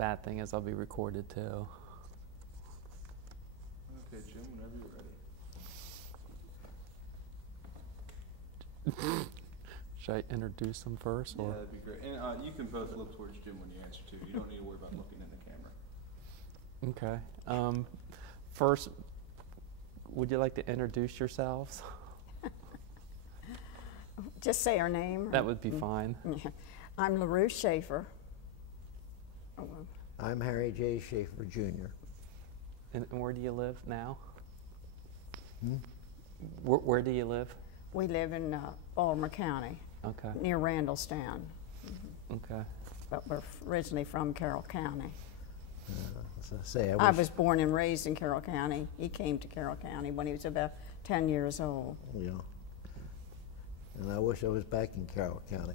bad thing is I'll be recorded too. Okay, Jim, whenever you're ready. Should I introduce them first? Yeah, Or? that'd be great. And you can both look towards Jim when you answer too. You don't need to worry about looking in the camera. Okay. First, would you like to introduce yourselves? Just say our name. That would be fine. Yeah. I'm LaRue Schafer. I'm Harry J. Schafer, Jr. And where do you live now? Where do you live? We live in Baltimore County, Okay. near Randallstown. Okay. But we're originally from Carroll County. As I say, I was born and raised in Carroll County. He came to Carroll County when he was about 10 years old. Yeah. And I wish I was back in Carroll County.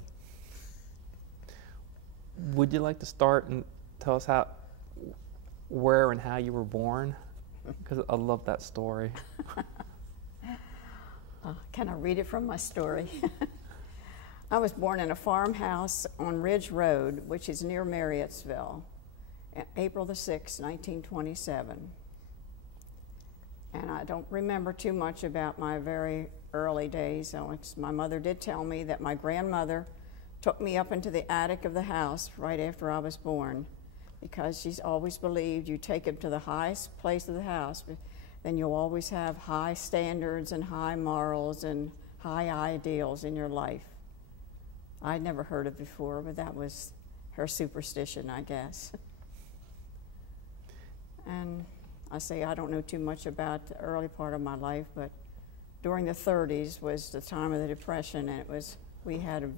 Would you like to start and tell us where and how you were born? Because I love that story. Can I read it from my story? I was born in a farmhouse on Ridge Road, which is near Marriottsville, April the 6th, 1927. And I don't remember too much about my very early days. My mother did tell me that my grandmother took me up into the attic of the house right after I was born, because she's always believed you take him to the highest place of the house, then you'll always have high standards and high morals and high ideals in your life. I'd never heard it before, but that was her superstition, I guess. And I say I don't know too much about the early part of my life, but during the 30s was the time of the Depression, and we had a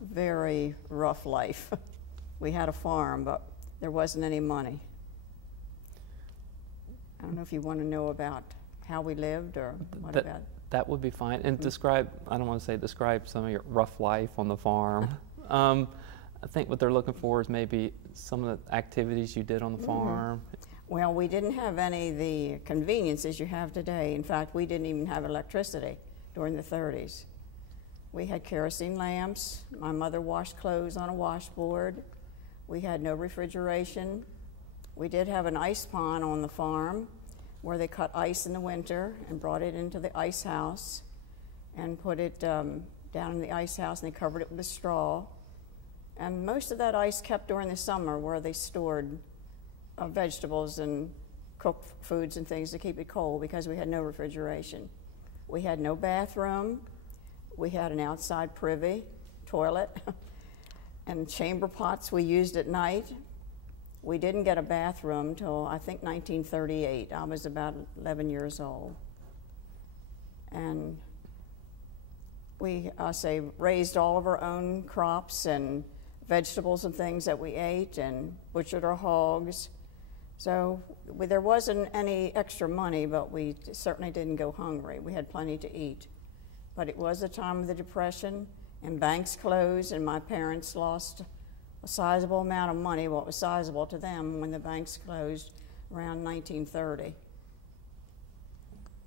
very rough life. We had a farm, but there wasn't any money. I don't know if you want to know about how we lived or what about. That would be fine. And I don't want to say describe some of your rough life on the farm. I think what they're looking for is maybe some of the activities you did on the farm. Well, we didn't have any of the conveniences you have today. In fact, we didn't even have electricity during the 30s. We had kerosene lamps. My mother washed clothes on a washboard. We had no refrigeration. We did have an ice pond on the farm where they cut ice in the winter and brought it into the ice house and put it down in the ice house, and they covered it with straw. And most of that ice kept during the summer, where they stored vegetables and cooked foods and things to keep it cold, because we had no refrigeration. We had no bathroom. We had an outside privy, toilet, and chamber pots we used at night. We didn't get a bathroom till I think 1938. I was about 11 years old. And we, raised all of our own crops and vegetables and things that we ate, and butchered our hogs. So there wasn't any extra money, but we certainly didn't go hungry. We had plenty to eat. But it was the time of the Depression, and banks closed, and my parents lost a sizable amount of money, what was sizable to them, when the banks closed around 1930.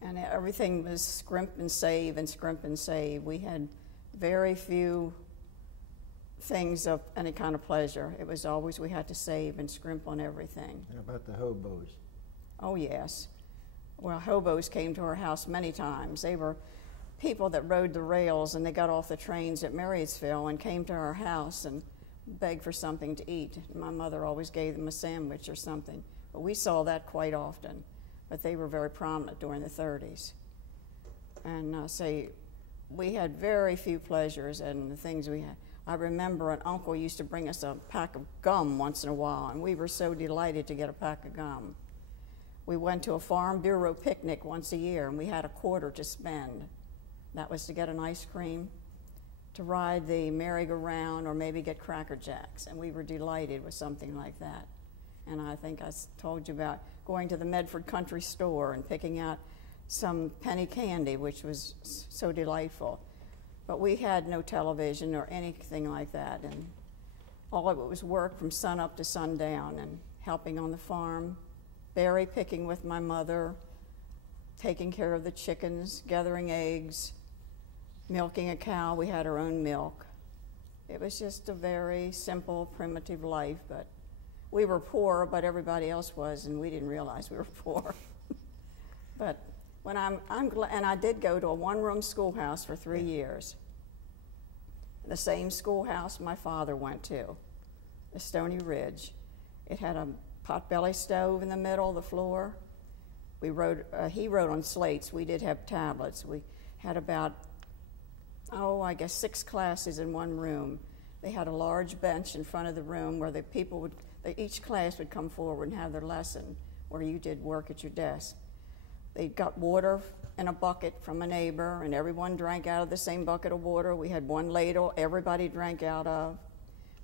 And everything was scrimp and save and scrimp and save. We had very few things of any kind of pleasure. It was always we had to save and scrimp on everything. How about the hobos? Oh, yes. Well, hobos came to our house many times. They were people that rode the rails, and they got off the trains at Marriottsville and came to our house and begged for something to eat. My mother always gave them a sandwich or something. But we saw that quite often. But they were very prominent during the 30s. And we had very few pleasures and the things we had. I remember an uncle used to bring us a pack of gum once in a while, and we were so delighted to get a pack of gum. We went to a Farm Bureau picnic once a year, and we had a quarter to spend. That was to get an ice cream, to ride the merry-go-round, or maybe get Cracker Jacks, and we were delighted with something like that. And I think I told you about going to the Medford Country Store and picking out some penny candy, which was so delightful. But we had no television or anything like that, and all of it was work from sun up to sundown, and helping on the farm, berry picking with my mother, taking care of the chickens, gathering eggs, milking a cow. We had our own milk. It was just a very simple, primitive life, but we were poor, but everybody else was, and we didn't realize we were poor. But when I'm glad, and I did go to a one-room schoolhouse for 3 years. The same schoolhouse my father went to, the Stony Ridge. It had a potbelly stove in the middle of the floor. We wrote, he wrote on slates. We did have tablets. We had about, I guess 6 classes in one room. They had a large bench in front of the room where the people would, each class would come forward and have their lesson, where you did work at your desk. They got water in a bucket from a neighbor, and everyone drank out of the same bucket of water. We had one ladle everybody drank out of.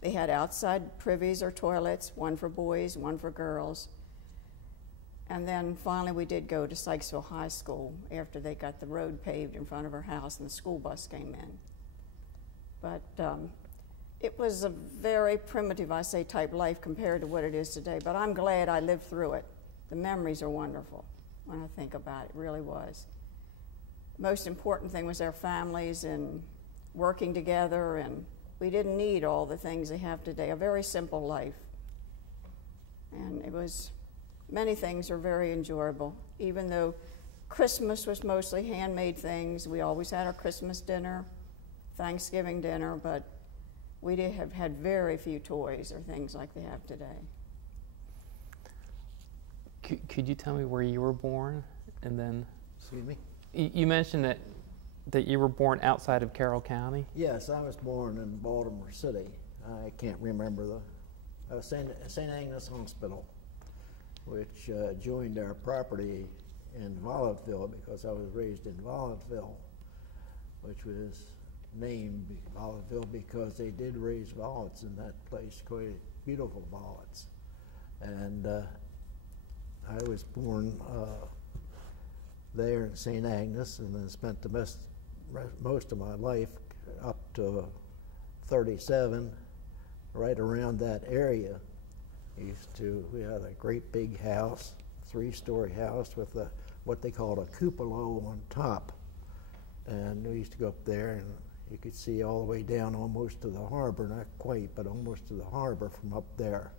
They had outside privies or toilets, one for boys, one for girls. And then finally we did go to Sykesville High School after they got the road paved in front of our house and the school bus came in. But it was a very primitive, I say, type life compared to what it is today. But I'm glad I lived through it. The memories are wonderful when I think about it. It really was. The most important thing was our families and working together, and we didn't need all the things they have today. A very simple life. And it was, many things are very enjoyable. Even though Christmas was mostly handmade things, we always had our Christmas dinner, Thanksgiving dinner, but we did have had very few toys or things like they have today. Could you tell me where you were born? And then, Excuse me? you mentioned that you were born outside of Carroll County? Yes, I was born in Baltimore City. I can't remember the St. Agnes Hospital, which joined our property in Vollettville because I was raised in Vollettville, which was named Vollettville because they did raise vollets in that place, quite beautiful vollets. And I was born there in St. Agnes, and then spent the most of my life up to 37 right around that area. We had a great big house, 3-story house with what they called a cupola on top. And we used to go up there and you could see all the way down almost to the harbor, not quite, but almost to the harbor from up there.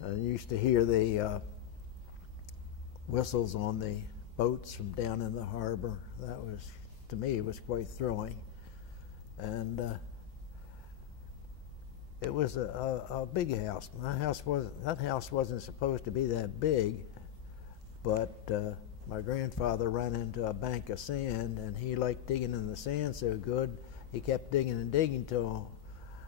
And you used to hear the whistles on the boats from down in the harbor. That was, to me, it was quite thrilling. And it was a big house. That house wasn't supposed to be that big, but my grandfather ran into a bank of sand, and he liked digging in the sand so good, he kept digging and digging till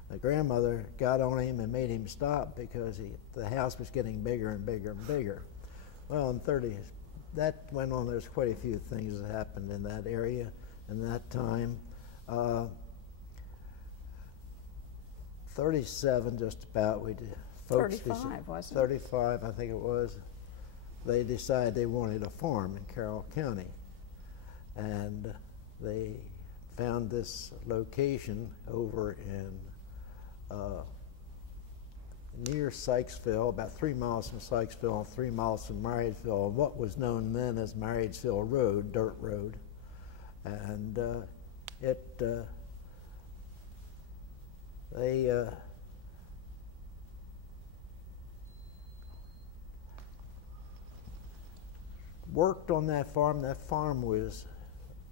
my grandmother got on him and made him stop because the house was getting bigger and bigger and bigger. Well, in 30s, that went on. There's quite a few things that happened in that area in that time. 37, just about. We did. 35, wasn't it? 35, I think it was. They decided they wanted a farm in Carroll County, and they found this location over in near Sykesville, about 3 miles from Sykesville and 3 miles from Marriottsville, on what was known then as Marriottsville Road, dirt road. And they worked on that farm. That farm was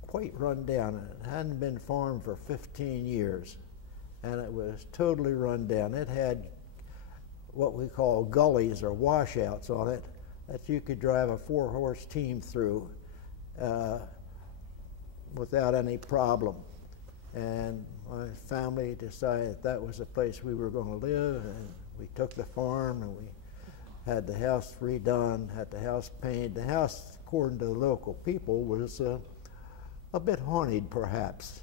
quite run down. It hadn't been farmed for 15 years, and it was totally run down. It had what we call gullies or washouts on it that you could drive a 4-horse team through without any problem. And my family decided that was the place we were going to live, and we took the farm and we had the house redone, had the house painted. The house, according to the local people, was a bit haunted perhaps,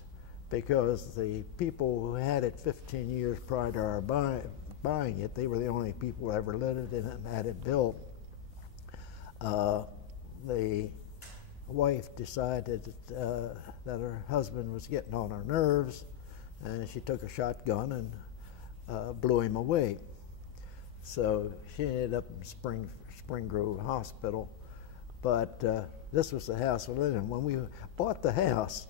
because the people who had it 15 years prior to our buying it, they were the only people who ever lived in it and had it built. The wife decided that her husband was getting on her nerves, and she took a shotgun and blew him away. So she ended up in Spring Grove Hospital. But this was the house we lived in. When we bought the house,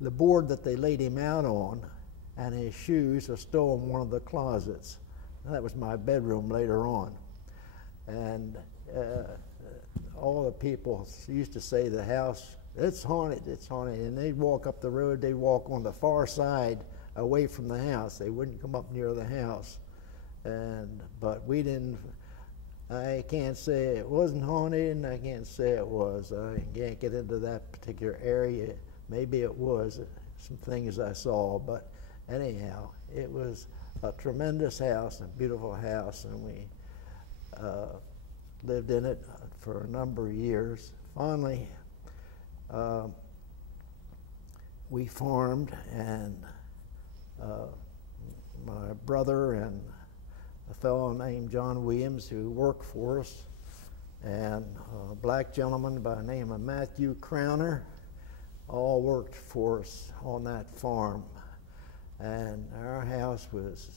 the board that they laid him out on and his shoes are still in one of the closets. that was my bedroom later on. And all the people used to say the house, it's haunted, it's haunted. And they'd walk up the road, they'd walk on the far side away from the house. They wouldn't come up near the house. But we didn't, I can't say it wasn't haunted, and I can't say it was. I can't get into that particular area. Maybe it was some things I saw, but anyhow, it was a tremendous house, a beautiful house, and we lived in it for a number of years. Finally, we farmed, and my brother and a fellow named John Williams, who worked for us, and a black gentleman by the name of Matthew Crowner, all worked for us on that farm. And our house was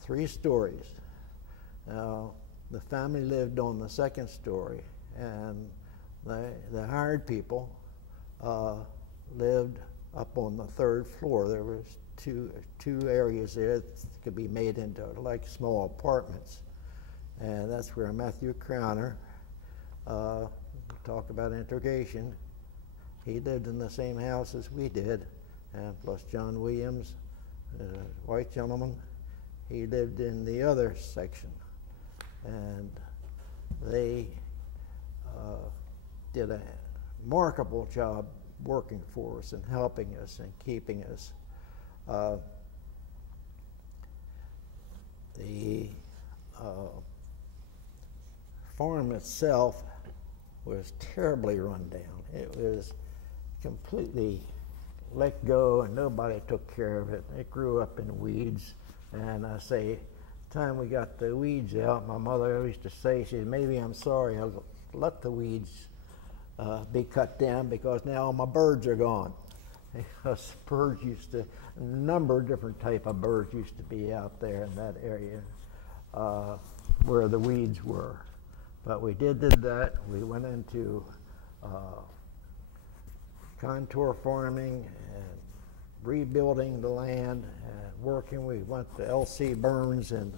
3 stories. Now, the family lived on the 2nd story, and the hired people lived up on the 3rd floor. There was two areas there that could be made into like small apartments, and that's where Matthew Crowner, talk about integration, he lived in the same house as we did, and plus John Williams, a white gentleman, he lived in the other section, and they did a remarkable job working for us and helping us and keeping us. The farm itself was terribly run down. It was completely let go, and nobody took care of it. It grew up in weeds, and I say, the time we got the weeds out, my mother used to say, she said, maybe I'm sorry, I'll let the weeds be cut down because now all my birds are gone. Because birds a number of different type of birds used to be out there in that area where the weeds were. But we did that. We went into contour farming and rebuilding the land and working. We went to L.C. Burns in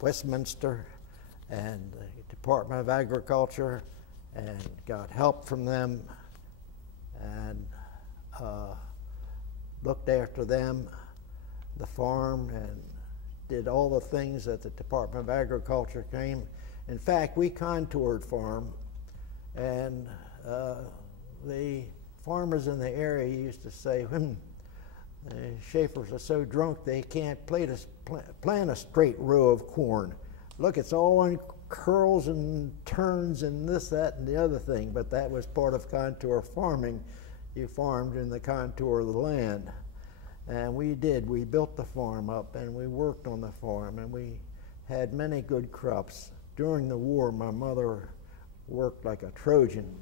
Westminster and the Department of Agriculture and got help from them and looked after them, the farm, and did all the things that the Department of Agriculture came. In fact, we contoured farm, and the farmers in the area used to say, the Schafers are so drunk they can't plant a straight row of corn. Look, it's all in curls and turns and this, that, and the other thing, but that was part of contour farming. You farmed in the contour of the land. And we did. We built the farm up, and we worked on the farm, and we had many good crops. During the war, my mother worked like a Trojan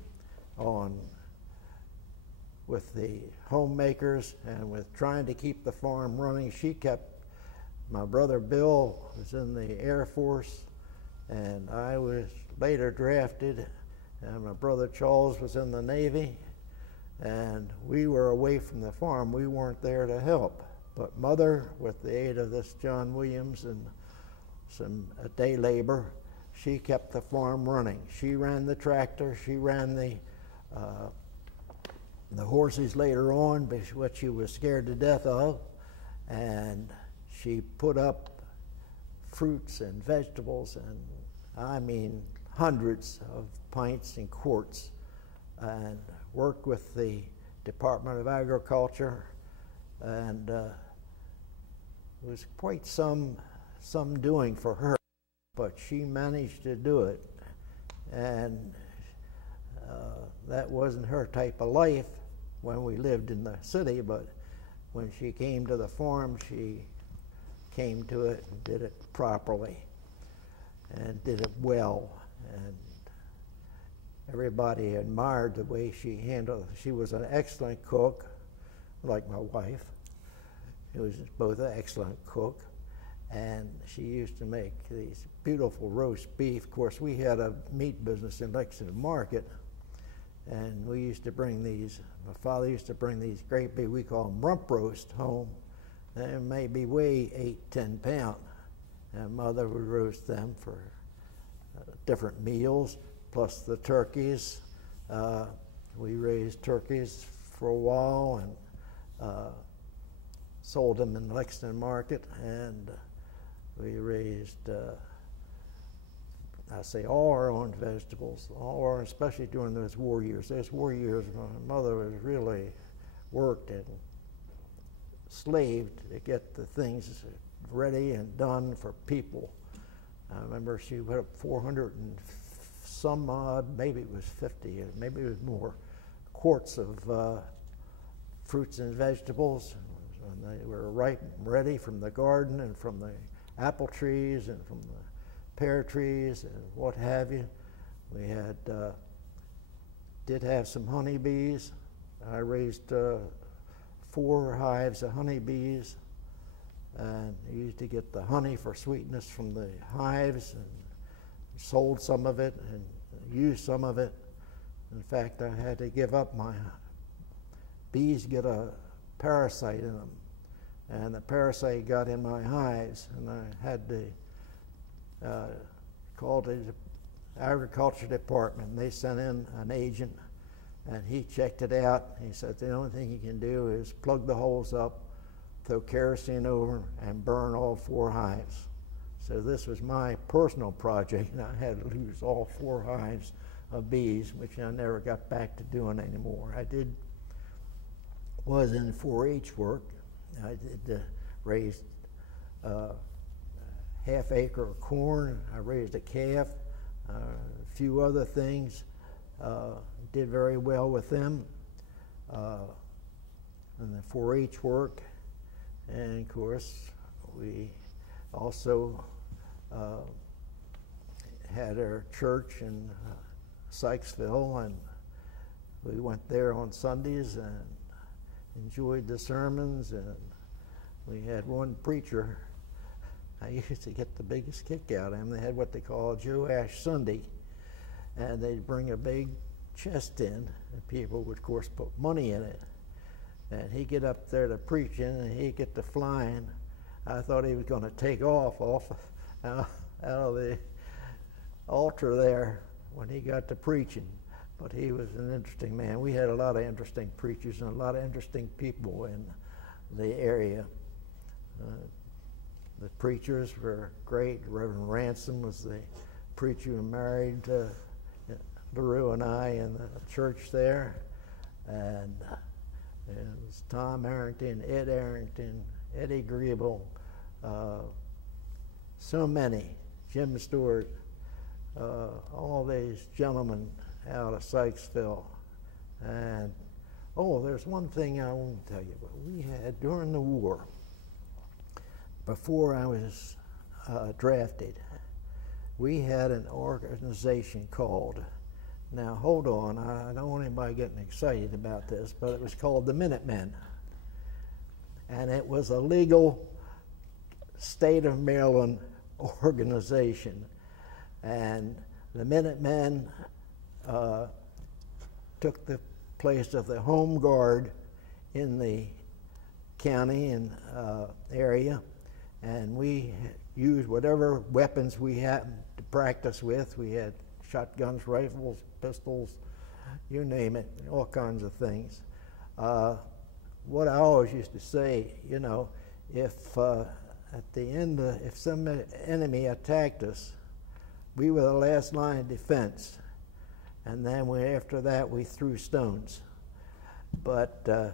with the homemakers and with trying to keep the farm running. My brother Bill was in the Air Force, and I was later drafted, and my brother Charles was in the Navy, and we were away from the farm. We weren't there to help. But Mother, with the aid of this John Williams and some day labor, she kept the farm running. She ran the tractor, she ran the horses later on, which she was scared to death of, and she put up fruits and vegetables, and I mean hundreds of pints and quarts, and worked with the Department of Agriculture, and it was quite some doing for her, but she managed to do it, and that wasn't her type of life when we lived in the city, but when she came to the farm, she came to it and did it properly and did it well, and everybody admired the way she handled it. She was an excellent cook, like my wife. She was both an excellent cook, and she used to make these beautiful roast beef. Of course, we had a meat business in Lexington Market, and we used to bring these, my father used to bring these great big, we call them rump roast, home. They maybe weigh 8-10 pounds. and Mother would roast them for different meals, plus the turkeys. We raised turkeys for a while and sold them in Lexington Market, and we raised, I say, all our own vegetables, especially during those war years. Those war years, my mother was really worked and slaved to get the things ready and done for people. I remember she put up 400 and some odd, maybe it was 50, maybe it was more, quarts of fruits and vegetables. And they were ripe and ready from the garden and from the apple trees and from the pear trees and what have you. We had did have some honeybees. I raised 4 hives of honeybees, and used to get the honey for sweetness from the hives, and sold some of it and used some of it. In fact, I had to give up my bees get a parasite in them, and the parasite got in my hives, and I had to call the agriculture department, and they sent in an agent, and he checked it out. He said the only thing you can do is plug the holes up, throw kerosene over, and burn all 4 hives. So this was my personal project, and I had to lose all 4 hives of bees, which I never got back to doing anymore. I was in 4-H work. I did raise half acre of corn. I raised a calf, a few other things. Did very well with them. And the 4-H work. And of course, we also had our church in Sykesville, and we went there on Sundays and enjoyed the sermons, and we had one preacher. I used to get the biggest kick out of him. They had what they call Joe Ash Sunday, and they'd bring a big chest in, and people would, of course, put money in it. And he'd get up there to preaching, and he'd get to flying. I thought he was going to take off out of the altar there when he got to preaching. But he was an interesting man. We had a lot of interesting preachers and a lot of interesting people in the area. The preachers were great. Reverend Ransom was the preacher who married LaRue and I in the church there. And it was Tom Arrington, Ed Arrington, Eddie Griebel, so many, Jim Stewart, all these gentlemen out of Sykesville. And, there's one thing I won't tell you, but we had, during the war, before I was drafted, we had an organization called, now hold on, I don't want anybody getting excited about this, but it was called the Minutemen. And it was a legal state of Maryland organization. And the Minutemen took the place of the Home Guard in the county and area, and we used whatever weapons we happened to practice with. We had shotguns, rifles, pistols, you name it, all kinds of things. What I always used to say, if at the end, if some enemy attacked us, we were the last line of defense, and then after that we threw stones. But the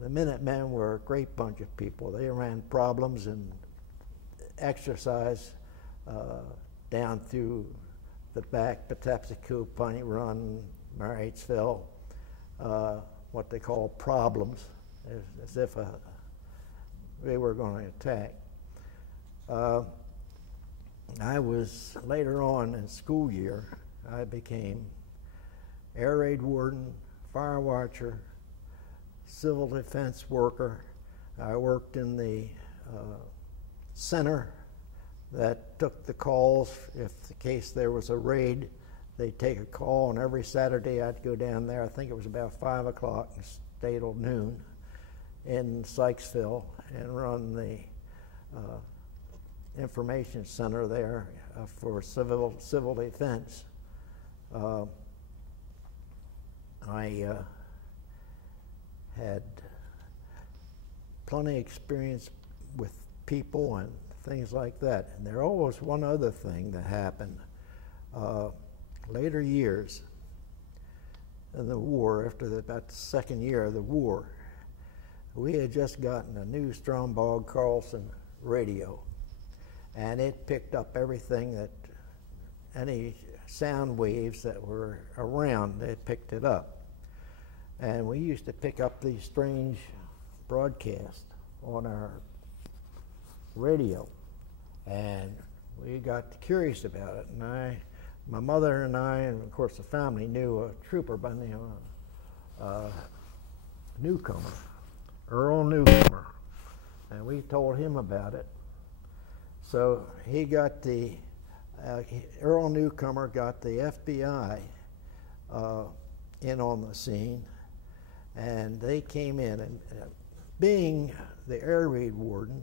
Minutemen were a great bunch of people. They ran problems and exercise down through the back, Patapsco, Piney Run, Marriottsville, what they call problems, as if they were going to attack. I was, later on in school year, I became air raid warden, fire watcher, civil defense worker. I worked in the center that took the calls. If the case there was a raid, they'd take a call, and every Saturday I'd go down there. I think it was about 5 o'clock and stay till noon in Sykesville and run the information center there for civil defense. I had plenty of experience with people and things like that. And there always one other thing that happened. Later years in the war, after about the second year of the war, we had just gotten a new Stromberg Carlson radio, and it picked up everything that, any sound waves that were around, it picked it up. And we used to pick up these strange broadcasts on our radio, and we got curious about it. And my mother and I, and of course the family, knew a trooper by the name of Newcomer, Earl Newcomer, and we told him about it. So he got Earl Newcomer got the FBI in on the scene, and they came in, and being the air raid warden,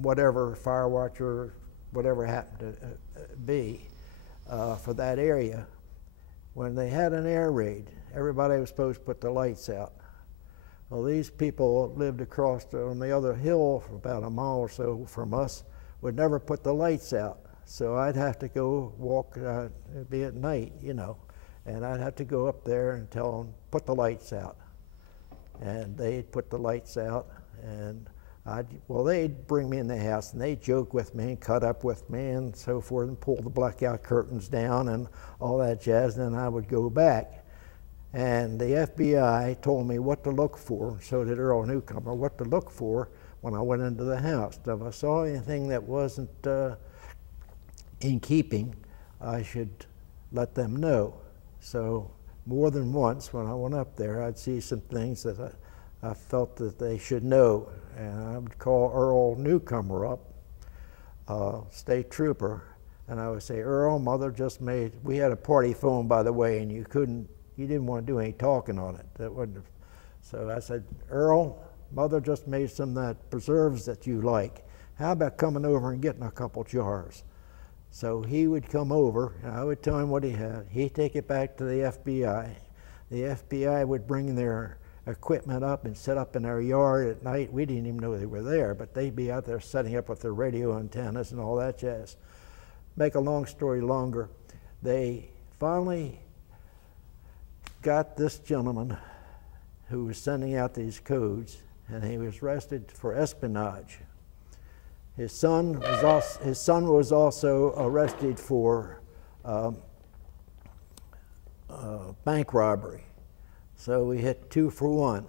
whatever fire watcher, whatever happened to be for that area, when they had an air raid, everybody was supposed to put the lights out. Well, these people lived across on the other hill for about a mile or so from us, would never put the lights out. So I'd have to go walk, it'd be at night, you know, and I'd have to go up there and tell them, put the lights out. And they'd put the lights out, and they'd bring me in the house, and they'd joke with me and cut up with me and so forth, and pull the blackout curtains down and all that jazz, and then I would go back. And the FBI told me what to look for, so did Earl Newcomer, what to look for when I went into the house. If I saw anything that wasn't in keeping, I should let them know. So more than once when I went up there, I'd see some things that I felt that they should know. And I would call Earl Newcomer up, state trooper, and I would say, Earl, Mother just made, we had a party phone, by the way, and you didn't want to do any talking on it. That wouldn't have, so I said, Earl, Mother just made some of that preserves that you like. How about coming over and getting a couple jars? So he would come over, and I would tell him what he had. He'd take it back to the FBI. The FBI would bring their equipment up and set up in our yard at night. We didn't even know they were there, but they'd be out there setting up with their radio antennas and all that jazz. Make a long story longer, they finally got this gentleman who was sending out these codes, and he was arrested for espionage. His son was also arrested for bank robbery. So we hit 2 for 1.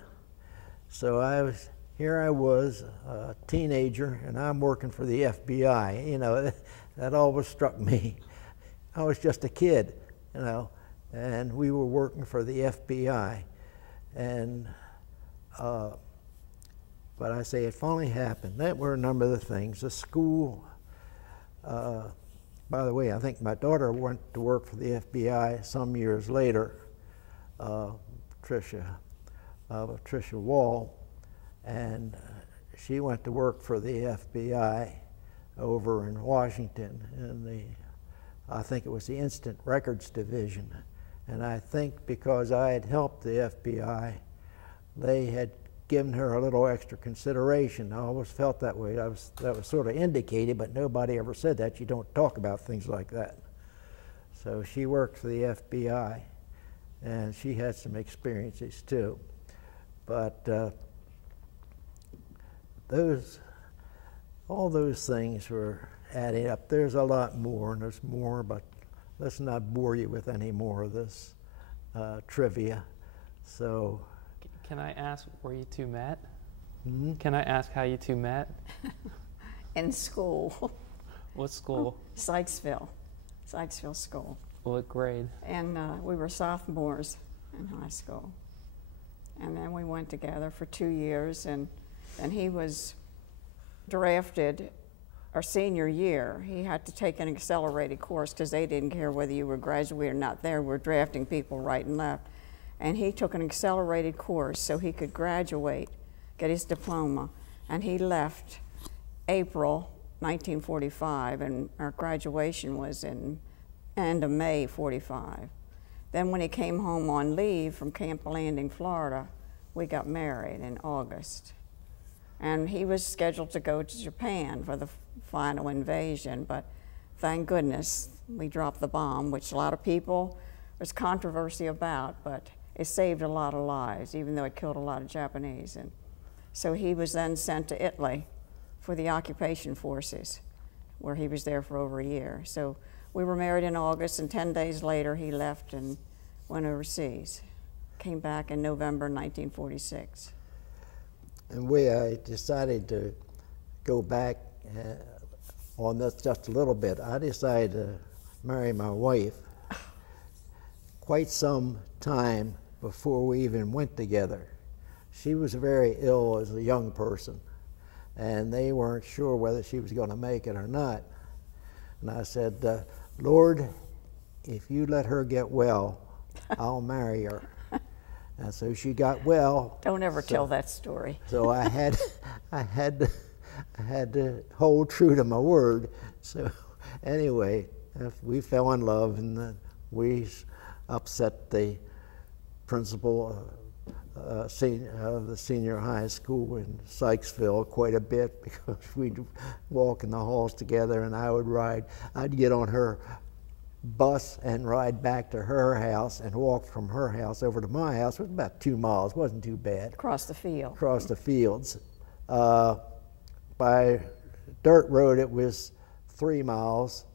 So here I was, a teenager, and I'm working for the FBI. You know, that always struck me. I was just a kid, you know, and we were working for the FBI. And but I say it finally happened. That were a number of the things. The school, by the way, I think my daughter went to work for the FBI some years later, Tricia Wall, and she went to work for the FBI over in Washington in I think it was the Instant Records Division. And I think because I had helped the FBI, they had given her a little extra consideration. I always felt that way. That was sort of indicated, but nobody ever said that. You don't talk about things like that. So she worked for the FBI, and she had some experiences too. But all those things were adding up. There's a lot more, and there's more, but let's not bore you with any more of this trivia. So. Can I ask where you two met? Mm-hmm. Can I ask how you two met? In school. What school? Sykesville School. What grade? And we were sophomores in high school. And then we went together for 2 years, and he was drafted our senior year. He had to take an accelerated course because they didn't care whether you were graduated or not. They were drafting people right and left. And he took an accelerated course so he could graduate, get his diploma, and he left April 1945, and our graduation was in end of May 45. Then when he came home on leave from Camp Landing, Florida, we got married in August. And he was scheduled to go to Japan for the final invasion, but thank goodness we dropped the bomb, which a lot of people, there's controversy about, but it saved a lot of lives, even though it killed a lot of Japanese. And so he was then sent to Italy for the occupation forces, where he was there for over a year. So we were married in August, and 10 days later he left and went overseas. Came back in November 1946. And I decided to go back on this just a little bit. I decided to marry my wife quite some time before we even went together. She was very ill as a young person, and they weren't sure whether she was going to make it or not. And I said, Lord, if you let her get well, I'll marry her. And so she got well. Don't ever tell that story. So I had to hold true to my word. So anyway, we fell in love, and we upset the principal of the senior high school in Sykesville quite a bit, because we'd walk in the halls together, and I'd get on her bus and ride back to her house and walk from her house over to my house. It was about 2 miles, wasn't too bad. Across the field. Across the fields. By dirt road it was 3 miles,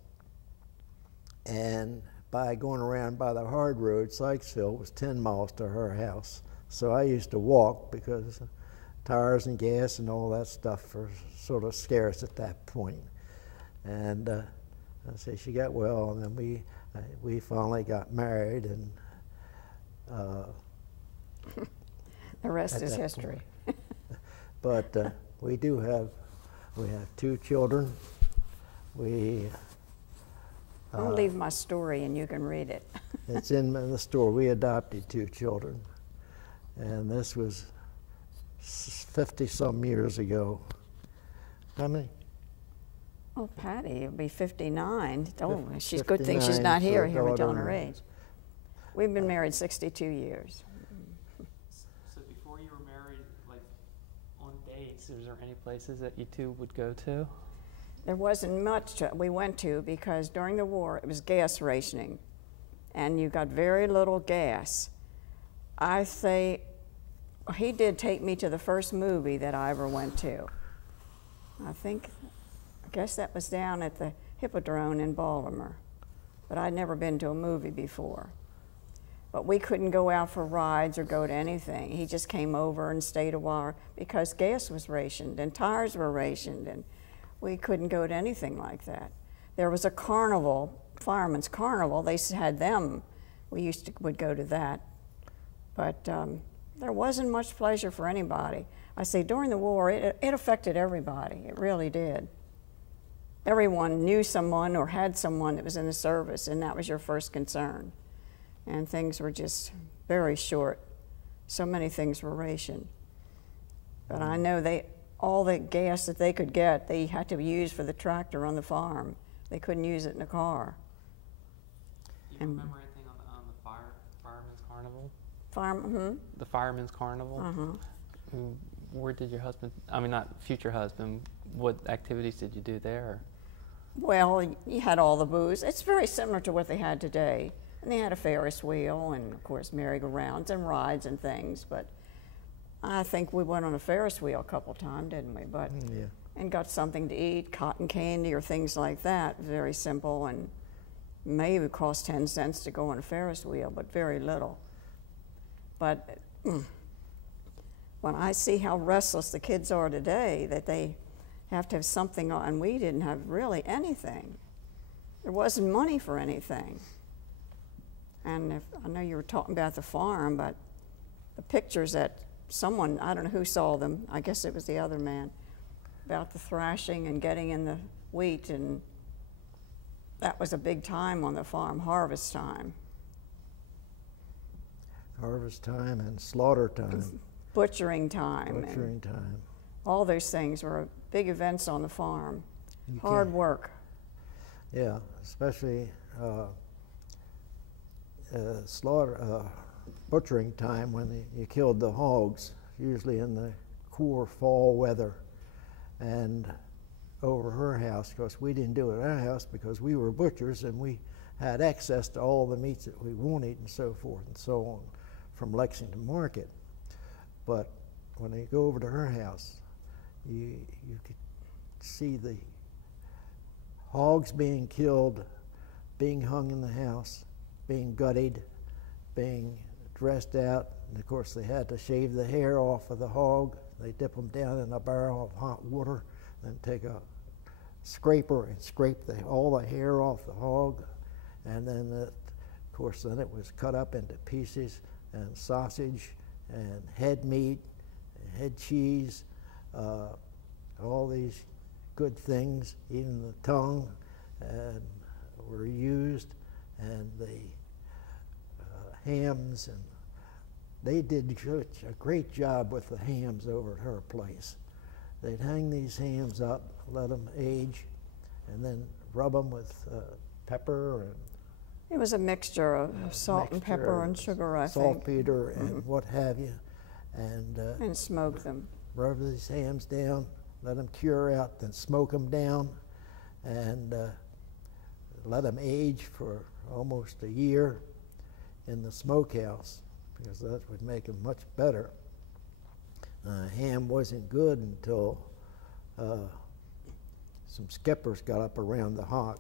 and by going around by the hard road, Sykesville, was 10 miles to her house. So I used to walk, because tires and gas and all that stuff were sort of scarce at that point. And I say she got well, and then we finally got married, and the rest is history. But we have 2 children. I'll leave my story and you can read it. It's in the store. We adopted 2 children, and this was 50-some years ago. How many? Oh, Patty, it'll be 59. Oh, she's good thing she's not here. Here we're telling her age. We've been married 62 years. So before you were married, like on dates, is there any places that you two would go to? There wasn't much we went to, because during the war it was gas rationing, and you got very little gas. I say he did take me to the first movie that I ever went to. I guess that was down at the Hippodrome in Baltimore, but I'd never been to a movie before. But we couldn't go out for rides or go to anything. He just came over and stayed a while, because gas was rationed and tires were rationed, and we couldn't go to anything like that. There was a carnival, Firemans Carnival. They had them. We would go to that. But there wasn't much pleasure for anybody. I say during the war, it affected everybody. It really did. Everyone knew someone or had someone that was in the service, and that was your first concern. And things were just very short. So many things were rationed. But I know all the gas that they could get, they had to use for the tractor on the farm. They couldn't use it in the car. Do you remember anything on the Fireman's Carnival? The Fireman's Carnival? Where did your husband, not future husband, what activities did you do there? Well, you had all the booze. It's very similar to what they had today. And they had a Ferris wheel and, of course, merry-go-rounds and rides and things. But I think we went on a Ferris wheel a couple times, didn't we? But Yeah. And got something to eat, cotton candy or things like that. Very simple, and maybe it cost 10 cents to go on a Ferris wheel, but very little. But when I see how restless the kids are today, that they have to have something on, and we didn't have really anything. There wasn't money for anything. And I know you were talking about the farm, but the pictures that someone, I don't know who saw them, I guess it was the other man, about the thrashing and getting in the wheat, and that was a big time on the farm, harvest time. Harvest time and slaughter time. Butchering time. Butchering time. All those things were big events on the farm. Hard work. Yeah, especially butchering time when you killed the hogs, usually in the cool fall weather. And over her house, of course, we didn't do it at our house because we were butchers and we had access to all the meats that we wanted and so forth and so on from Lexington Market. But when you go over to her house, you could see the hogs being killed, being hung in the house, being gutted, being dressed out, and of course they had to shave the hair off of the hog. They dip them down in a barrel of hot water, then take a scraper and scrape all the hair off the hog, and then of course then it was cut up into pieces, and sausage and head meat, and head cheese, all these good things, even the tongue, and were used, and the hams, and they did a great job with the hams over at her place. They'd hang these hams up, let them age, and then rub them with pepper and It was a mixture of salt and pepper and sugar, I think. saltpeter and what have you, and smoke them. rub these hams down, let them cure out, then smoke them down, and let them age for almost a year in the smokehouse, because that would make them much better. Ham wasn't good until some skippers got up around the hog.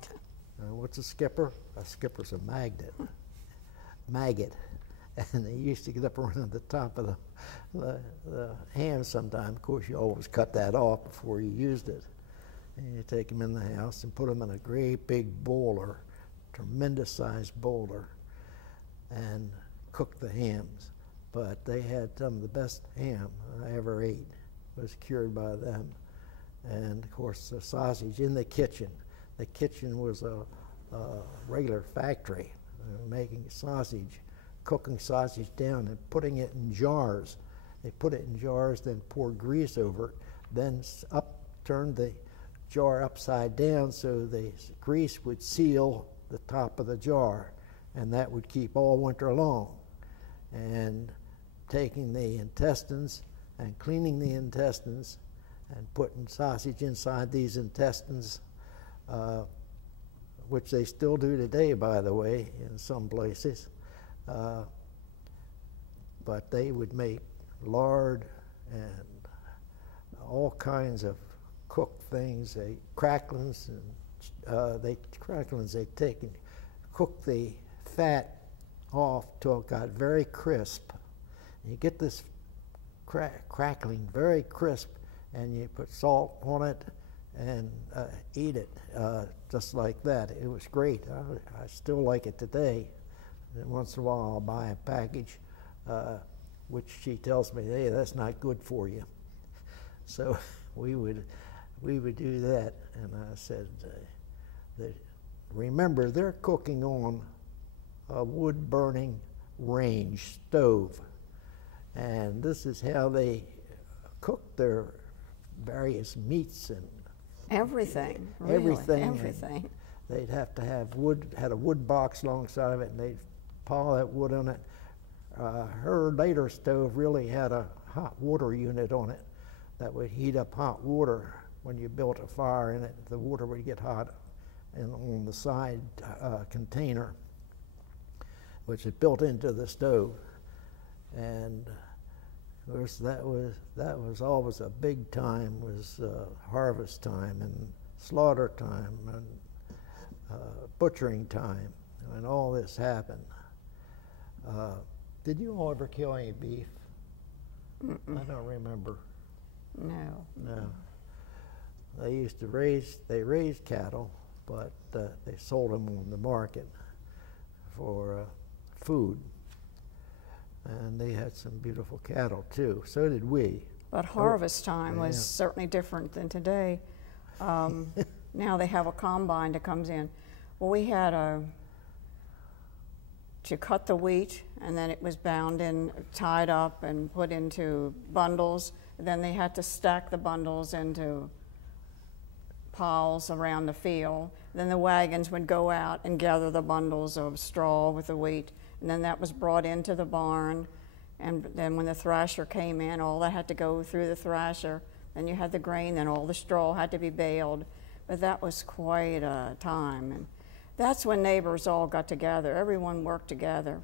What's a skipper? A skipper's a maggot. And they used to get up around the top of the ham sometime. Of course, you always cut that off before you used it. And you take them in the house and put them in a great big boiler, tremendous sized boiler, and cook the hams. But they had some of the best ham I ever ate. It was cured by them. And of course, the sausage in the kitchen. The kitchen was a regular factory making sausage, cooking sausage down and putting it in jars. They put it in jars, then poured grease over it, then turned the jar upside down so the grease would seal the top of the jar, and that would keep all winter long. And taking the intestines and cleaning the intestines and putting sausage inside these intestines, which they still do today, by the way, in some places. But they would make lard and all kinds of cooked things. Cracklings, and they take and cook the fat off till it got very crisp. You get this crackling very crisp, and you put salt on it and eat it just like that. It was great. I still like it today. And once in a while I'll buy a package, which she tells me, hey, that's not good for you. So we would do that, and I said, remember, they're cooking on a wood-burning range stove, and this is how they cook their various meats and Everything, really, everything. They'd have to have wood, had a wood box alongside of it, and they'd pile that wood on it. Her later stove really had a hot water unit on it that would heat up hot water. When you built a fire in it, the water would get hot and on the side container, which is built into the stove. And of course, that was always a big time, was harvest time and slaughter time and butchering time when all this happened. Did you all ever kill any beef? I don't remember. No. No. They raised cattle, but they sold them on the market for food. And they had some beautiful cattle too. So did we. But harvest time was certainly different than today. Now they have a combine that comes in. Well, we had to cut the wheat, and then it was bound in, tied up, and put into bundles. Then they had to stack the bundles into piles around the field. Then the wagons would go out and gather the bundles of straw with the wheat, and then that was brought into the barn. And then when the thrasher came in, all that had to go through the thrasher. Then you had the grain, then all the straw had to be baled. But that was quite a time. And that's when neighbors all got together. Everyone worked together.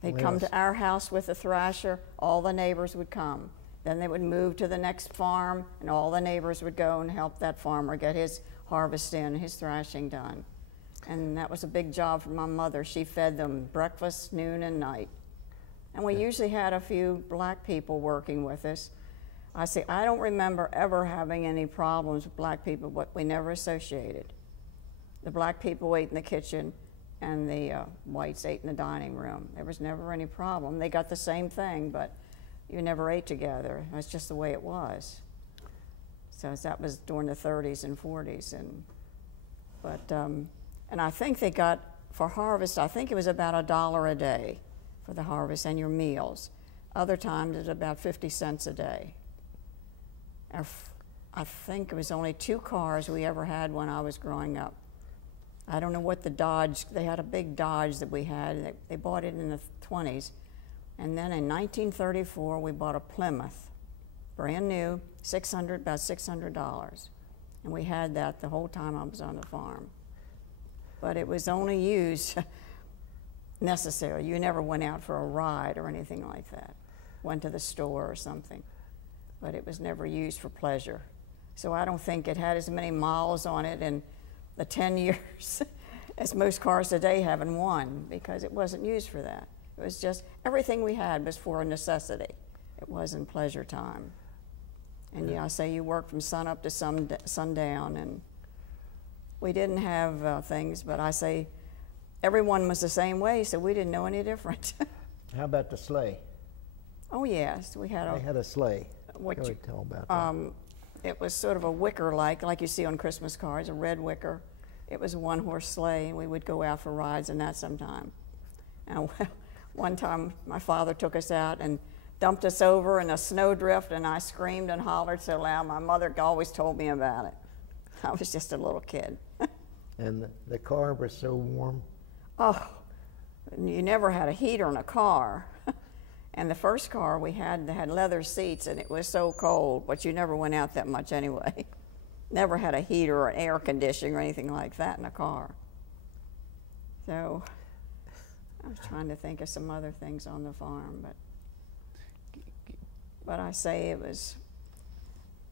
They'd come to our house with the thrasher, all the neighbors would come. Then they would move to the next farm, and all the neighbors would go and help that farmer get his harvest in, his thrashing done. And that was a big job for my mother. She fed them breakfast, noon, and night. And we usually had a few black people working with us. I don't remember ever having any problems with black people, but we never associated. The black people ate in the kitchen, and the whites ate in the dining room. There was never any problem. They got the same thing, but you never ate together. That's just the way it was. So that was during the 30s and 40s. And I think they got, for harvest, I think it was about $1 a day for the harvest and your meals. Other times it was about 50 cents a day. I think it was only 2 cars we ever had when I was growing up. I don't know what the Dodge, they had a big Dodge that we had. They bought it in the 20s. And then in 1934, we bought a Plymouth, brand new, about $600. And we had that the whole time I was on the farm. But it was only used necessary. You never went out for a ride or anything like that. Went to the store or something. But it was never used for pleasure. So I don't think it had as many miles on it in the 10 years as most cars today have in one, because it wasn't used for that. It was just, everything we had was for a necessity. It wasn't pleasure time. And yeah, I say you worked from sun up to sundown, and we didn't have things, but I say everyone was the same way, so we didn't know any different. How about the sleigh? Oh yes, we had They had a sleigh. What Can you, we tell about that? It was sort of a wicker like you see on Christmas cards, a red wicker. It was a one-horse sleigh, and we would go out for rides in that sometime. And one time my father took us out and dumped us over in a snowdrift, and I screamed and hollered so loud my mother always told me about it. I was just a little kid. And the car was so warm. Oh, you never had a heater in a car. And the first car we had leather seats, and it was so cold, but you never went out that much anyway. Never had a heater or air conditioning or anything like that in a car. So I was trying to think of some other things on the farm, but I say it was,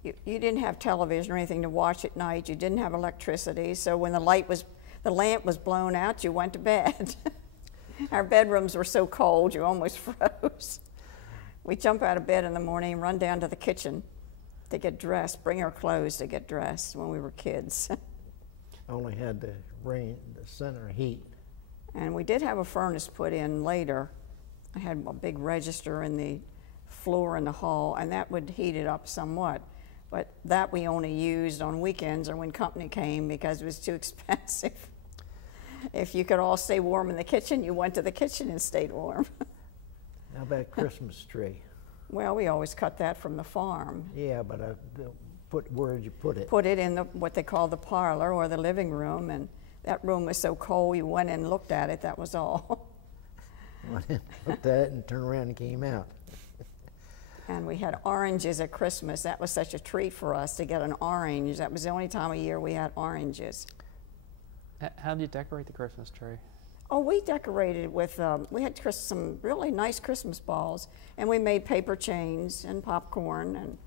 you didn't have television or anything to watch at night. You didn't have electricity, so when the lamp was blown out, you went to bed. Our bedrooms were so cold, you almost froze. We'd jump out of bed in the morning and run down to the kitchen to get dressed, bring our clothes to get dressed when we were kids. Only had the center heat. And we did have a furnace put in later. I had a big register in the floor in the hall, and that would heat it up somewhat. But that we only used on weekends or when company came because it was too expensive. If you could all stay warm in the kitchen, you went to the kitchen and stayed warm. How about Christmas tree? Well, we always cut that from the farm. Yeah, but where did you put it? Put it in what they call the parlor or the living room, and that room was so cold you went in and looked at it, that was all. Went in, looked at it and turned around and came out. And we had oranges at Christmas. That was such a treat for us to get an orange. That was the only time of year we had oranges. How did you decorate the Christmas tree? Oh, we decorated with, we had some really nice Christmas balls, and we made paper chains and popcorn,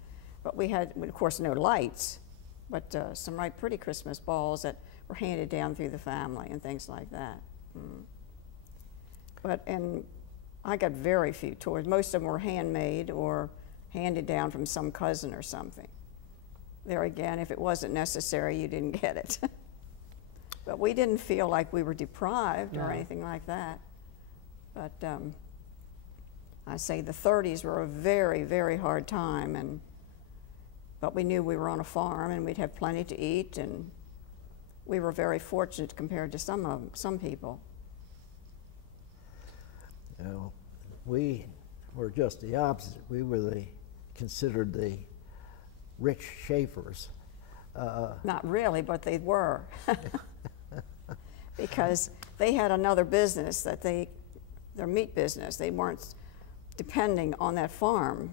but we had, of course, no lights, but some right pretty Christmas balls that were handed down through the family and things like that. And I got very few toys. Most of them were handmade or handed down from some cousin or something. There again, if it wasn't necessary, you didn't get it. But we didn't feel like we were deprived or anything like that. But I say the 30s were a very, very hard time, but we knew we were on a farm and we'd have plenty to eat, and we were very fortunate compared to some people. Well, we were just the opposite. We were considered the rich Schafers. Not really, but they were. Because they had another business their meat business. They weren't depending on that farm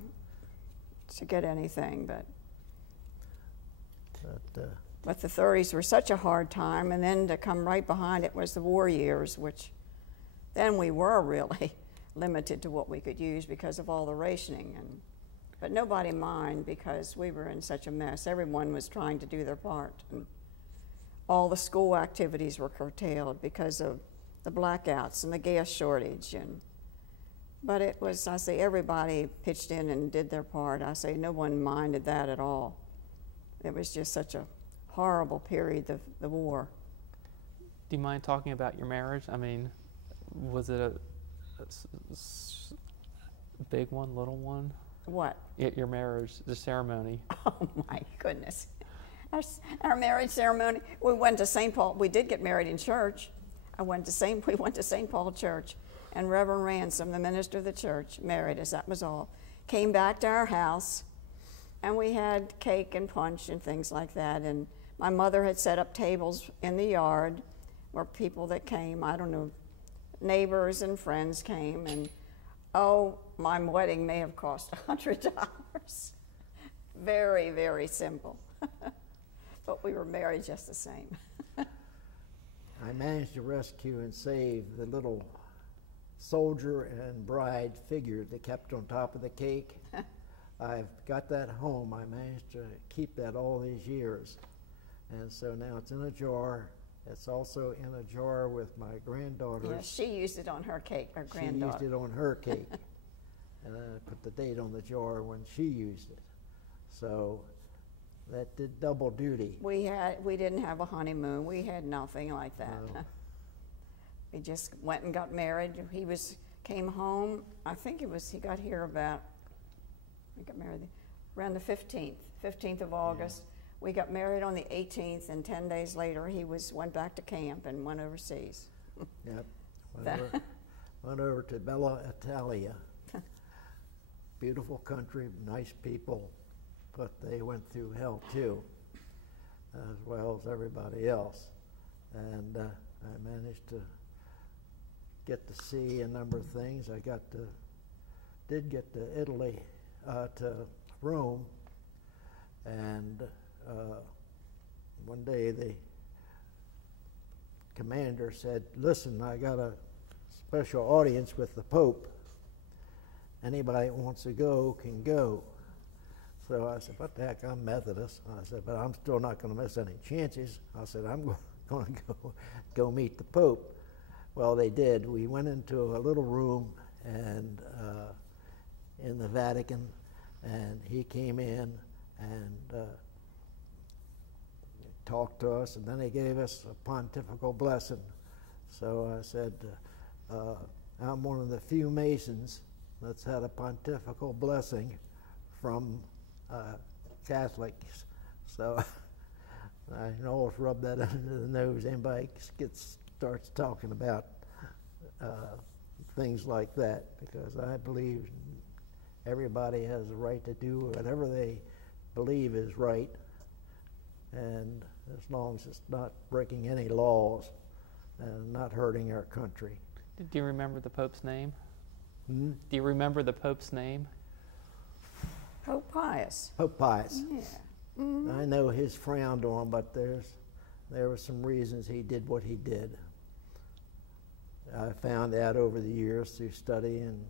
to get anything, but the 30s were such a hard time, and then to come right behind it was the war years, which then we were really limited to what we could use because of all the rationing. But nobody minded because we were in such a mess. Everyone was trying to do their part. And all the school activities were curtailed because of the blackouts and the gas shortage. But it was, I say, everybody pitched in and did their part. I say no one minded that at all. It was just such a horrible period, the war. Do you mind talking about your marriage? I mean, was it a big one, little one? What? Your marriage, the ceremony. Oh my goodness. Our marriage ceremony, we went to St. Paul. We did get married in church. We went to St. Paul Church, and Reverend Ransom, the minister of the church, married us. That was all. Came back to our house, and we had cake and punch and things like that. And my mother had set up tables in the yard where people that came, I don't know, neighbors and friends came, and oh, my wedding may have cost $100. Very, very simple. But we were married just the same. I managed to rescue and save the little soldier and bride figure they kept on top of the cake. I've got that home. I managed to keep that all these years. And so now it's in a jar. It's also in a jar with my granddaughter's. Yeah, she used it on her cake, her granddaughter. She used it on her cake. And then I put the date on the jar when she used it. So that did double duty. We didn't have a honeymoon. We had nothing like that. No. We just went and got married. Came home. I think he got here we got married around the 15th of August. Yeah. We got married on the 18th, and 10 days later he went back to camp and went overseas. Yep. Went over to Bella Italia. Beautiful country, nice people, but they went through hell too, as well as everybody else. And I managed to get to see a number of things. I did get to Italy, to Rome, and one day the commander said, "Listen, I got a special audience with the Pope. Anybody that wants to go can go." So I said, "What the heck, I'm Methodist." I said, "But I'm still not going to miss any chances." I said, "I'm going to go meet the Pope." Well, they did. We went into a little room and in the Vatican, and he came in and talked to us, and then he gave us a pontifical blessing. So I said, I'm one of the few Masons that's had a pontifical blessing from Catholics. So I can always rub that under the nose. Anybody starts talking about things like that, because I believe everybody has a right to do whatever they believe is right, and as long as it's not breaking any laws and not hurting our country. Do you remember the Pope's name? Hmm? Do you remember the Pope's name? Pope Pius. Pope Pius. Yeah. Mm-hmm. I know he's frowned on, but there were some reasons he did what he did. I found out over the years through study and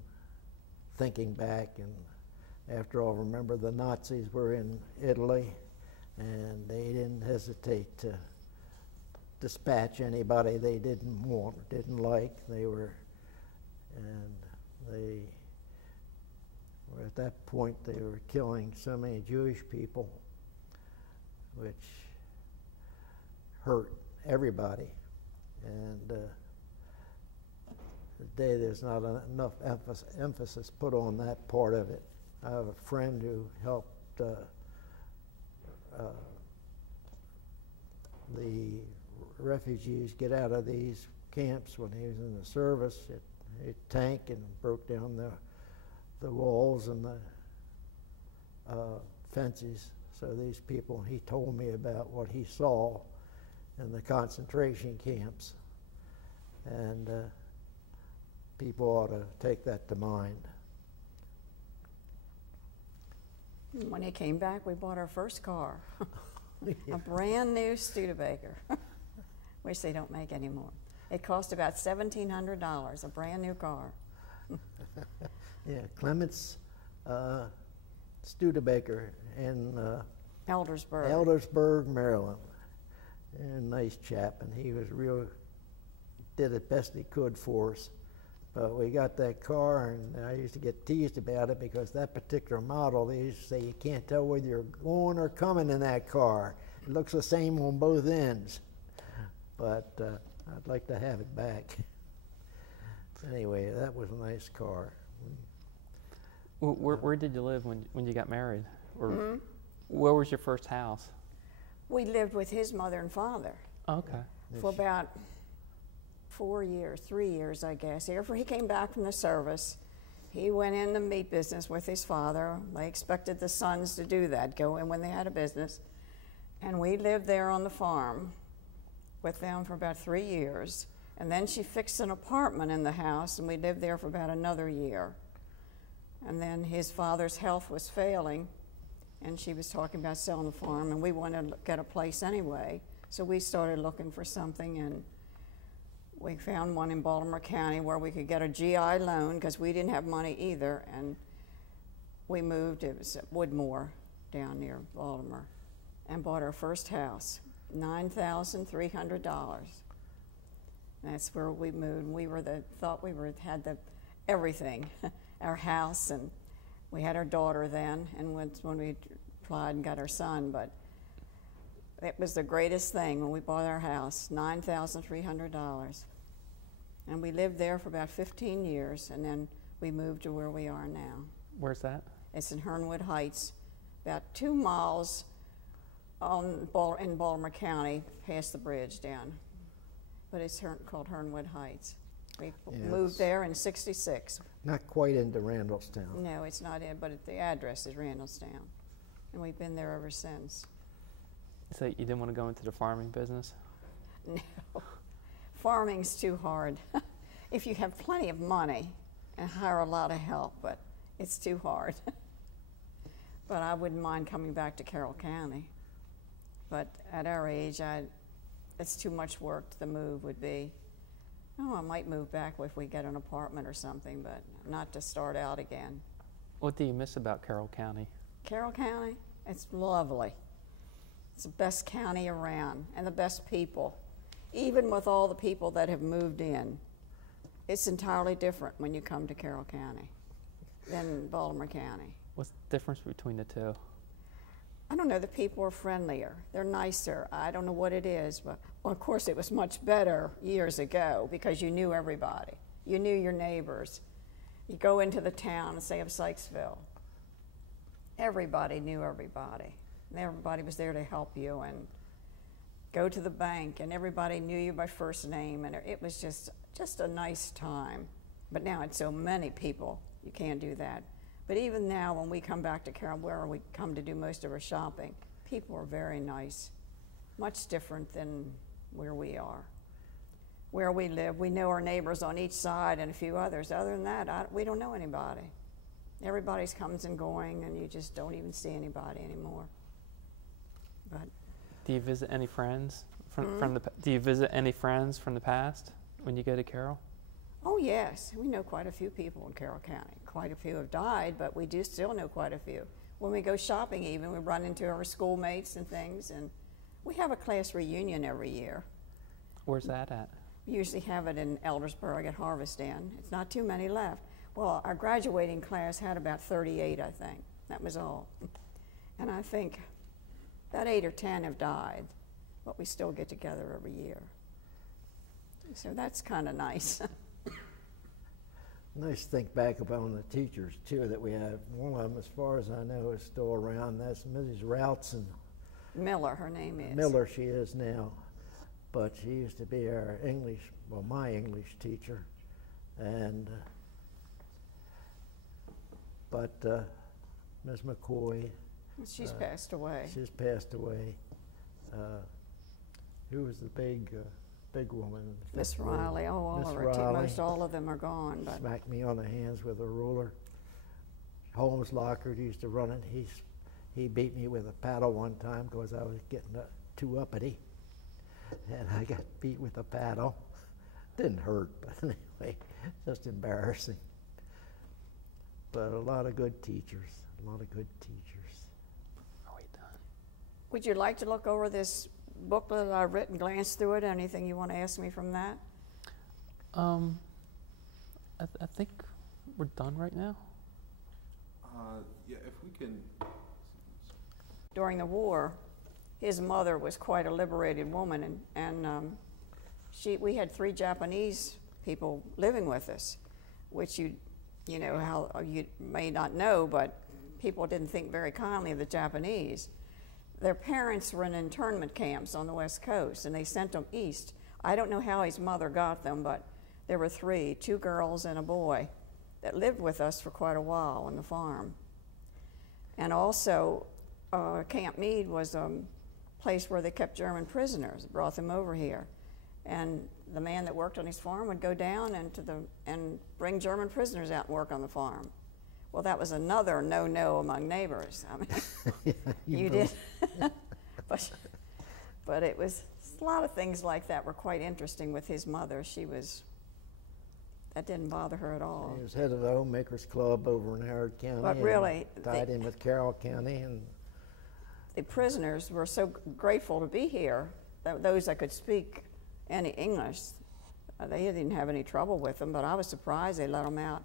thinking back, and after all, remember the Nazis were in Italy, and they didn't hesitate to dispatch anybody they didn't want or didn't like. They were at that point they were killing so many Jewish people, which hurt everybody. And today there's not enough emphasis put on that part of it. I have a friend who helped the refugees get out of these camps when he was in the service. It tanked and broke down the walls and the fences, So these people, he told me about what he saw in the concentration camps, and people ought to take that to mind. When he came back, we bought our first car, a brand new Studebaker, which they don't make anymore. It cost about $1,700, a brand new car. Yeah, Clements Studebaker in Eldersburg. Maryland. A nice chap, and he was did it best he could for us. But we got that car, and I used to get teased about it because that particular model, they used to say you can't tell whether you're going or coming in that car. It looks the same on both ends. But I'd like to have it back. Anyway, that was a nice car. Well, where did you live when you got married? Or Mm-hmm. where was your first house? We lived with his mother and father Okay. for about 3 years, I guess. After he came back from the service, he went in the meat business with his father. They expected the sons to do that, go in when they had a business. And we lived there on the farm with them for about 3 years. And then she fixed an apartment in the house, and we lived there for about another year. And then his father's health was failing, and she was talking about selling the farm, and we wanted to get a place anyway. So we started looking for something, and we found one in Baltimore County where we could get a GI loan because we didn't have money either, and we moved. It was at Woodmore down near Baltimore, and bought our first house, $9,300. That's where we moved. We had everything, our house, and we had our daughter then, and when we applied and got our son, but it was the greatest thing when we bought our house, $9,300. And we lived there for about 15 years, and then we moved to where we are now. Where's that? It's in Hernwood Heights, about 2 miles in Baltimore County, past the bridge down. But it's called Hernwood Heights. We moved there in '66. Not quite into Randallstown. No, it's not in, but the address is Randallstown. And we've been there ever since. So you didn't want to go into the farming business? No, farming's too hard. If you have plenty of money and hire a lot of help, but it's too hard. But I wouldn't mind coming back to Carroll County. But at our age, it's too much work. The move would be. Oh, I might move back if we get an apartment or something, but not to start out again. What do you miss about Carroll County? Carroll County, it's lovely. It's the best county around and the best people. Even with all the people that have moved in, it's entirely different when you come to Carroll County than Baltimore County. What's the difference between the two? I don't know, the people are friendlier, they're nicer. I don't know what it is, but well, of course it was much better years ago because you knew everybody. You knew your neighbors. You go into the town, say of Sykesville, everybody knew everybody. And everybody was there to help you, and go to the bank, and everybody knew you by first name, and it was just a nice time. But now it's so many people, you can't do that. But even now, when we come back to Carroll, where we come to do most of our shopping, people are very nice, much different than where we are. Where we live, we know our neighbors on each side and a few others. Other than that, we don't know anybody. Everybody's comes and going, and you just don't even see anybody anymore. But Do you visit any friends Do you visit any friends from the past when you go to Carroll? oh yes, we know quite a few people in Carroll County. Quite a few have died, but we do still know quite a few. When we go shopping even, we run into our schoolmates and things, and we have a class reunion every year. Where's that at? We usually have it in Eldersburg at Harvest Inn. It's not too many left. Well, our graduating class had about 38, I think. That was all. And I think about 8 or 10 have died, but we still get together every year. So that's kind of nice. Nice to think back upon the teachers, too, that we have. One of them, as far as I know, is still around. That's Mrs. Routson. Miller, her name is. Miller, she is now. But she used to be our English, well, my English teacher. And, but Ms. McCoy, She's passed away. She's passed away. Who was the big woman? Miss Riley. Oh, all Miss of her. Riley. Most all of them are gone. But Smacked me on the hands with a ruler. Holmes Lockhart used to run it. He beat me with a paddle one time because I was getting too uppity, and I got beat with a paddle. Didn't hurt, but anyway, just embarrassing. But a lot of good teachers. A lot of good teachers. Are we done? would you like to look over this booklet that I've written, glance through it? Anything you want to ask me from that? I think we're done right now. Yeah, if we can. During the war, his mother was quite a liberated woman, and we had 3 Japanese people living with us, which you know how you may not know, but people didn't think very kindly of the Japanese. Their parents were in internment camps on the West Coast, and they sent them east. I don't know how his mother got them, but there were 3, 2 girls and a boy, that lived with us for quite a while on the farm. And also, Camp Meade was a place where they kept German prisoners, brought them over here. And the man that worked on his farm would go down and bring German prisoners out and work on the farm. Well, that was another no-no among neighbors. I mean, you did. But it was, a lot of things like that were quite interesting with his mother. That didn't bother her at all. He was head of the Homemakers Club over in Howard County. But really, tied in with Carroll County, and the prisoners were so grateful to be here. Those that could speak any English, they didn't have any trouble with them. But I was surprised they let them out.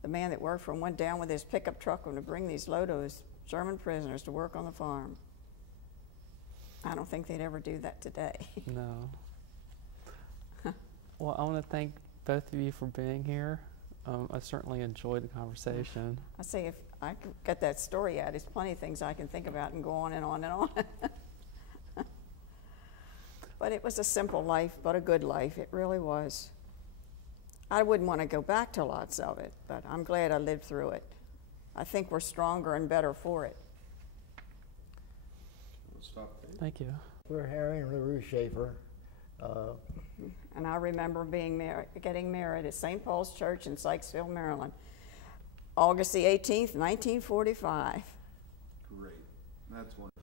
The man that worked for him went down with his pickup truck to bring these load of German prisoners to work on the farm. I don't think they'd ever do that today. No. Well, I want to thank both of you for being here. I certainly enjoyed the conversation. I say, if I can get that story out, there's plenty of things I can think about and go on and on and on. But it was a simple life, but a good life. It really was. I wouldn't want to go back to lots of it, but I'm glad I lived through it. I think we're stronger and better for it. We'll stop there. Thank you. we're Harry and LaRue Schafer. And I remember getting married at St. Paul's Church in Sykesville, Maryland, August the 18th, 1945. Great. That's wonderful.